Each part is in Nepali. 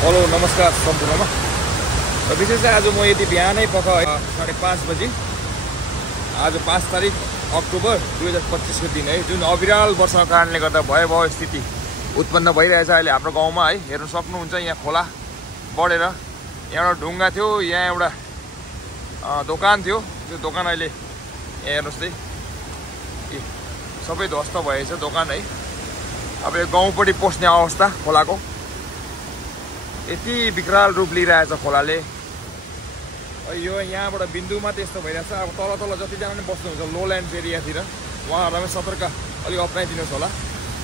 हेलो नमस्कार सम्पूर्णमा। विशेष आज म यति बिहानै पख 5:30 बजी आज 5 तारिक अक्टोबर 2025 को दिन है, जुन अविरल वर्षाको कारणले गर्दा भयावह स्थिति उत्पन्न भइरहेछ अहिले हाम्रो गाउँमा है। हेर्न सक्नुहुन्छ यहाँ खोला बढेर यहाँ एउटा ढुङ्गा थियो, यहाँ एउटा दोकान थियो, त्यो दोकान अहिले यहाँ हेर्नुहोस् है सबै ध्वस्त भएछ दोकान है। अब यो गाउँपट्टि पस्ने अवस्था खोलाको यति विकराल रूप लिइरहेछ खोलाले। यो यहाँबाट बिन्दुमा त्यस्तो भइरहेछ। अब तल तल जतिजना पनि बस्नुहुन्छ लोल्यान्ड एरियातिर उहाँहरूलाई पनि सतर्क अलिक अप्नाइदिनुहोस् होला।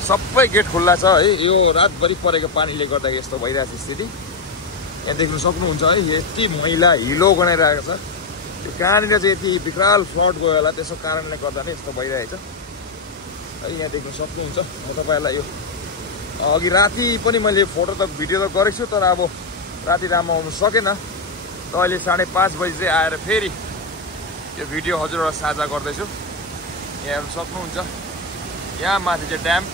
सबै गेट खुल्ला छ है। यो रातभरि परेको पानीले गर्दा यस्तो भइरहेछ स्थिति। यहाँ देख्न सक्नुहुन्छ है, यति मैला हिलो गनाइरहेको छ। त्यो कहाँनिर चाहिँ यति विकराल फ्लड गयो होला, त्यसको कारणले गर्दा नै यस्तो भइरहेछ है। यहाँ देख्न सक्नुहुन्छ। म तपाईँहरूलाई यो अघि राति पनि मैले फोटो त भिडियो त गरेको छु, तर अब राति राम्रो आउनु सकेन। त अहिले 5:30 बजी चाहिँ आएर फेरि यो भिडियो हजुरहरूलाई साझा गर्दैछु। यहाँ हेर्न सक्नुहुन्छ, यहाँ माथि चाहिँ ड्याम,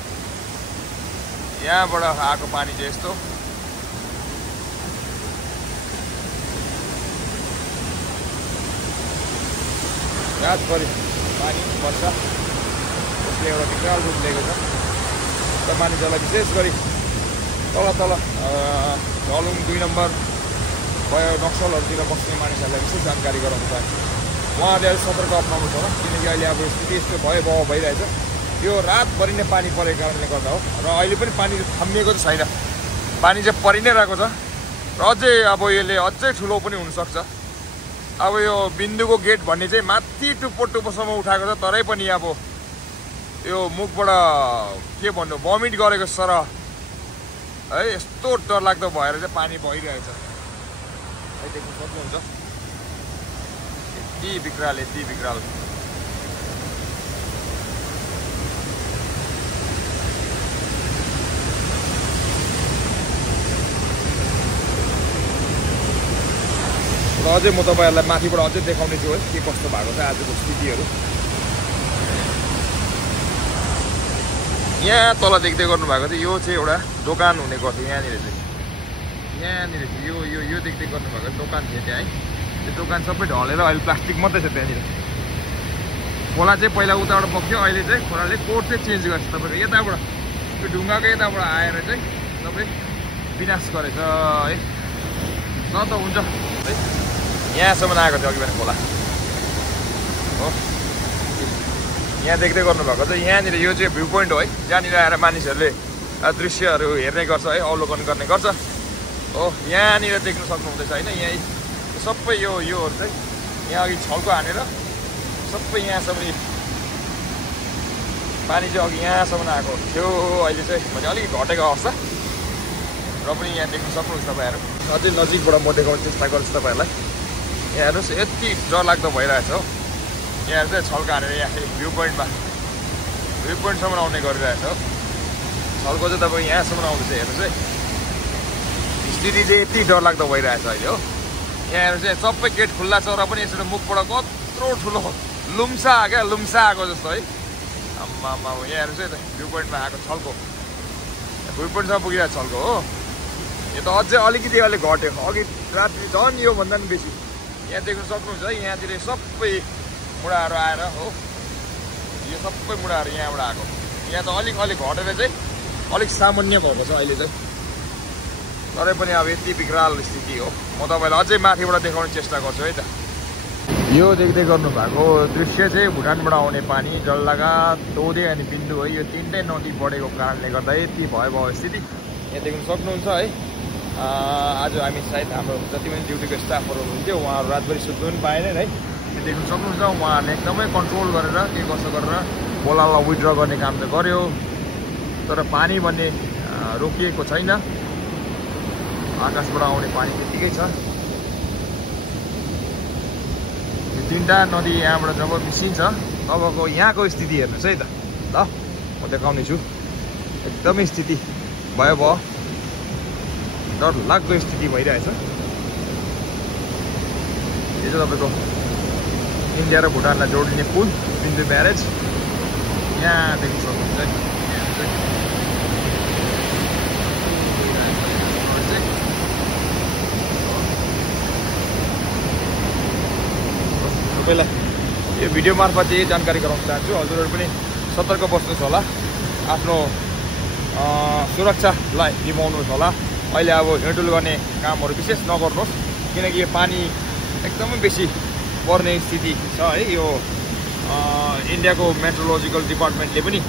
यहाँबाट आएको पानी चाहिँ यस्तो। रातभरि पानी वर्षा त्यसले एउटा विकराल रूप लिएको छ र मानिसहरूलाई विशेष गरी तल तल झलुङ 2 नम्बर भयो नक्सलहरूतिर बस्ने मानिसहरूलाई विशेष जानकारी गराउनु चाहन्छु। उहाँहरूले अलिक सतर्क अप्नाउनु छ, किनकि अहिले अब स्थिति यस्तो भयावह भइरहेछ। यो रातभरि नै पानी परेको कारणले गर्दा हो र अहिले पनि पानी थामिएको चाहिँ छैन, पानी चाहिँ परि नै रहेको छ र अझै अब यसले अझै ठुलो पनि हुनसक्छ। अब यो बिन्दुको गेट भन्ने चाहिँ माथि टुप्पोसम्म उठाएको छ, तरै पनि अब यो मुखबाट के भन्नु भमिट गरेको सरह है, यस्तो डरलाग्दो भएर चाहिँ पानी बगिरहेछ है। देख्न सक्नुहुन्छ यति विकराल यति विकराल। र अझै म तपाईँहरूलाई माथिबाट अझै देखाउने छु है के कस्तो भएको छ आजको स्थितिहरू। यहाँ तल देख्दै गर्नुभएको थियो, यो चाहिँ एउटा दोकान हुने गर्थ्यो। यहाँनिर चाहिँ यो देख्दै गर्नुभएको दोकान थियो त्यहाँ है। त्यो दोकान सबै ढलेर अहिले प्लास्टिक मात्रै छ त्यहाँनिर। खोला चाहिँ पहिला उताबाट बग्थ्यो, अहिले चाहिँ खोलाले कोर्स चाहिँ चेन्ज गर्छ। तपाईँको यताबाट त्यो ढुङ्गाको यताबाट आएर चाहिँ सबै विनाश गरेछ है। न त हुन्छ है, यहाँसम्म आएको थियो अघि भने खोला हो। यहाँ देख्दै गर्नुभएको चाहिँ यहाँनिर यो चाहिँ भ्यू पोइन्ट हो है, जहाँनिर आएर मानिसहरूले दृश्यहरू हेर्ने गर्छ है, अवलोकन गर्ने गर्छ हो। यहाँनिर देख्न सक्नुहुँदैछ होइन, यहाँ सबै योहरू चाहिँ यहाँ अघि छल्को हानेर सबै यहाँसम्म पानी चाहिँ अघि यहाँसम्म आएको थियो। अहिले चाहिँ भने अलिक घटेको अवस्था र पनि यहाँ देख्न सक्नुहुन्छ तपाईँहरू। अझै नजिकबाट म देखाउने चेष्टा गर्छु तपाईँहरूलाई। यहाँ हेर्नुहोस् यति डरलाग्दो भइरहेछ हो। यहाँ चाहिँ छल्को हानेर यहाँ भ्यू पोइन्टसम्म आउने गरिरहेछ हो। छल्को चाहिँ तपाईँ यहाँसम्म आउँदैछ। हेर्नुहोस् है, स्थिति चाहिँ यति डरलाग्दो भइरहेछ अहिले हो। यहाँ हेर्नुहोस् है, सबै गेट खुल्ला छ र पनि यसरी मुखबाट कत्रो ठुलो लुम्सा आएको जस्तो है। आम्मा यहाँ हेर्नुहोस् है त, भ्यू पोइन्टमा आएको छल्को भ्यू पोइन्टसम्म पुगिरहेको छल्को हो। यो त अझै अलिकति अलिक घट्यो, अघि रात्रि झन् योभन्दा पनि बेसी। यहाँ देख्न सक्नुहुन्छ है, यहाँतिर सबै मुढाहरू आएर हो, यो सबै मुढाहरू यहाँबाट आएको। यहाँ त अलिक घटेर चाहिँ अलिक सामान्य भएको छ अहिले चाहिँ। तरै पनि अब यति विकराल स्थिति हो। म तपाईँलाई अझै माथिबाट देखाउने चेष्टा गर्छु है त। यो देख्दै गर्नुभएको दृश्य चाहिँ भुटानबाट आउने पानी जलढका, तोदे अनि बिन्दु है, यो तिनटै नदी बढेको कारणले गर्दा यति भयावह स्थिति यहाँ देख्न सक्नुहुन्छ है। आज हामी सायद हाम्रो जति पनि ड्युटीको स्टाफहरू हुनुहुन्थ्यो उहाँहरू रातभरि सुत्नु पनि पाएनन् है। यो देख्न सक्नुहुन्छ, उहाँहरूले एकदमै कन्ट्रोल गरेर के कसो गरेर खोलालाई विथड्र गर्ने काम त गर्यो, तर पानी भन्ने रोकिएको छैन। आकाशबाट आउने पानी त्यतिकै छ। यो तिनवटा नदी यहाँबाट जब मिसिन्छ तबको यहाँको स्थिति हेर्नुहोस् है त। ल म देखाउने छु, एकदमै स्थिति भयावह डरलाग्दो स्थिति भइरहेछ। यो चाहिँ तपाईँको इन्डिया र भुटानलाई जोडिने पुल बिन्दु ब्यारेज यहाँ देख्न सक्नुहुन्छ। तपाईँलाई यो भिडियो मार्फत चाहिँ जानकारी गराउन चाहन्छु। हजुरहरू पनि सतर्क बस्नुहोस् होला, आफ्नो सुरक्षालाई निभाउनुहोस् होला। अहिले अब हिँडडुल गर्ने कामहरू विशेष नगर्नुहोस्, किनकि यो पानी एकदमै बेसी पर्ने स्थिति छ है। यो इन्डियाको मेट्रोलोजिकल डिपार्टमेन्टले पनि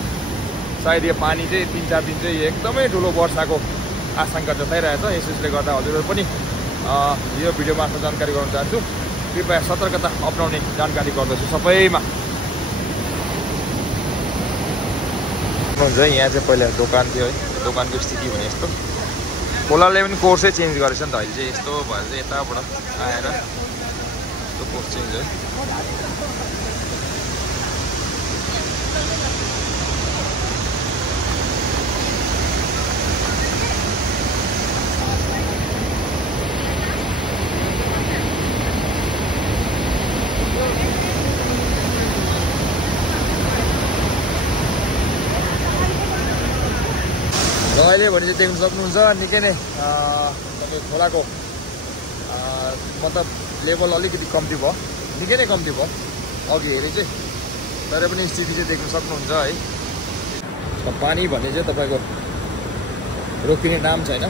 सायद यो पानी चाहिँ 3-4 दिन चाहिँ एकदमै ठुलो वर्षाको आशंका जताइरहेछ। यसले गर्दा हजुरहरू पनि यो भिडियो मार्फत जानकारी गराउन चाहन्छु। कृपया सतर्कता अपनाउने जानकारी गर्दछु सबैमा। यहाँ चाहिँ पहिला दोकान थियो है, दोकानको स्थिति भने यस्तो। खोलाले पनि कोर्सै चेन्ज गरेछ नि त अहिले चाहिँ। यस्तो भएर चाहिँ यताबाट आएर यस्तो कोर्स चेन्ज है। र अहिले भने चाहिँ देख्न सक्नुहुन्छ निकै नै तपाईँ खोलाको मतलब लेभल अलिकति कम्ती भयो, निकै नै कम्ती भयो अघि हेरे चाहिँ। तर पनि स्थिति चाहिँ देख्न सक्नुहुन्छ है। पानी भने चाहिँ तपाईँको रोकिने नाम छैन।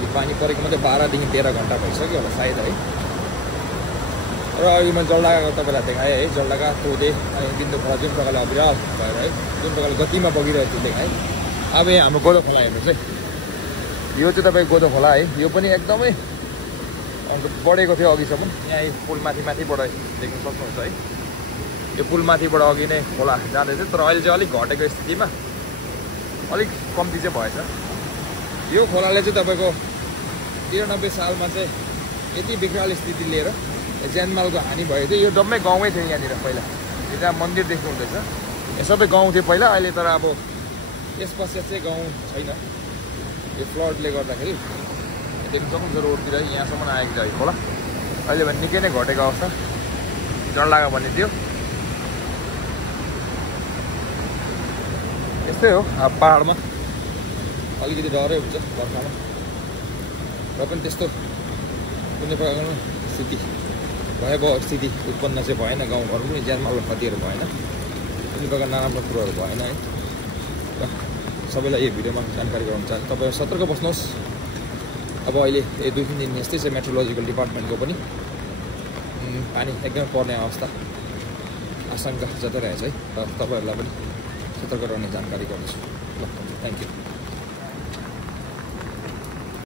यो पानी परेको मात्रै 12देखि 13 घन्टा भइसक्यो होला सायद है। र अघि मैले जलढाकाको तपाईँलाई देखाएँ है, जलढाका तोदे अनि बिन्दु खोला जुन प्रकारले अविरल भएर है, जुन प्रकारले गतिमा बगिरहेको थियो देखाएँ। अब यहाँ हाम्रो गोदो खोला हेर्नुहोस् है, यो चाहिँ तपाईँको गोदो खोला है। यो पनि एकदमै बढेको थियो अघिसम्म। यहाँ यो पुल माथिबाट देख्न सक्नुहुन्छ है। यो पुल माथिबाट अघि नै खोला जाँदैछ, तर अहिले चाहिँ अलिक घटेको स्थितिमा अलिक कम्ती चाहिँ भएछ। यो खोलाले चाहिँ तपाईँको 93 सालमा चाहिँ यति विकराल स्थिति लिएर ज्यानमालको हानि भएको थियो। यो जम्मै गाउँमै थियो यहाँनिर पहिला। यो जहाँ मन्दिर देख्नुहुँदैछ यो सबै गाउँ थियो पहिला। अहिले तर अब यस पश्चात चाहिँ गाउँ छैन, यो फ्लडले गर्दाखेरि। देख्न सक्नुहुन्छ रोडतिर यहाँसम्म आएको छ खोला। अहिले भने निकै नै घटेको अवस्था। जलढाका भन्ने थियो। यस्तै हो, अब पाहाडमा अलिकति डरै हुन्छ बर्खामा। र पनि त्यस्तो कुनै प्रकारको स्थिति भयावह स्थिति उत्पन्न चाहिँ भएन। गाउँघरमा पनि ज्यानमालको क्षतिहरू भएन, कुनै प्रकार नराम्रो कुरोहरू भएन है। र सबैलाई यो भिडियोमा जानकारी गराउन चाहन्छु। तपाईँ सतर्क बस्नुहोस्। अब अहिले 2-3 दिन यस्तै छ मेट्रोलोजिकल डिपार्टमेन्टको पनि। पानी एकदमै पर्ने अवस्था आशंका जताइरहेछ है। र तपाईँहरूलाई पनि सतर्क रहने जानकारी गर्नेछु। ल, थ्याङ्क यू।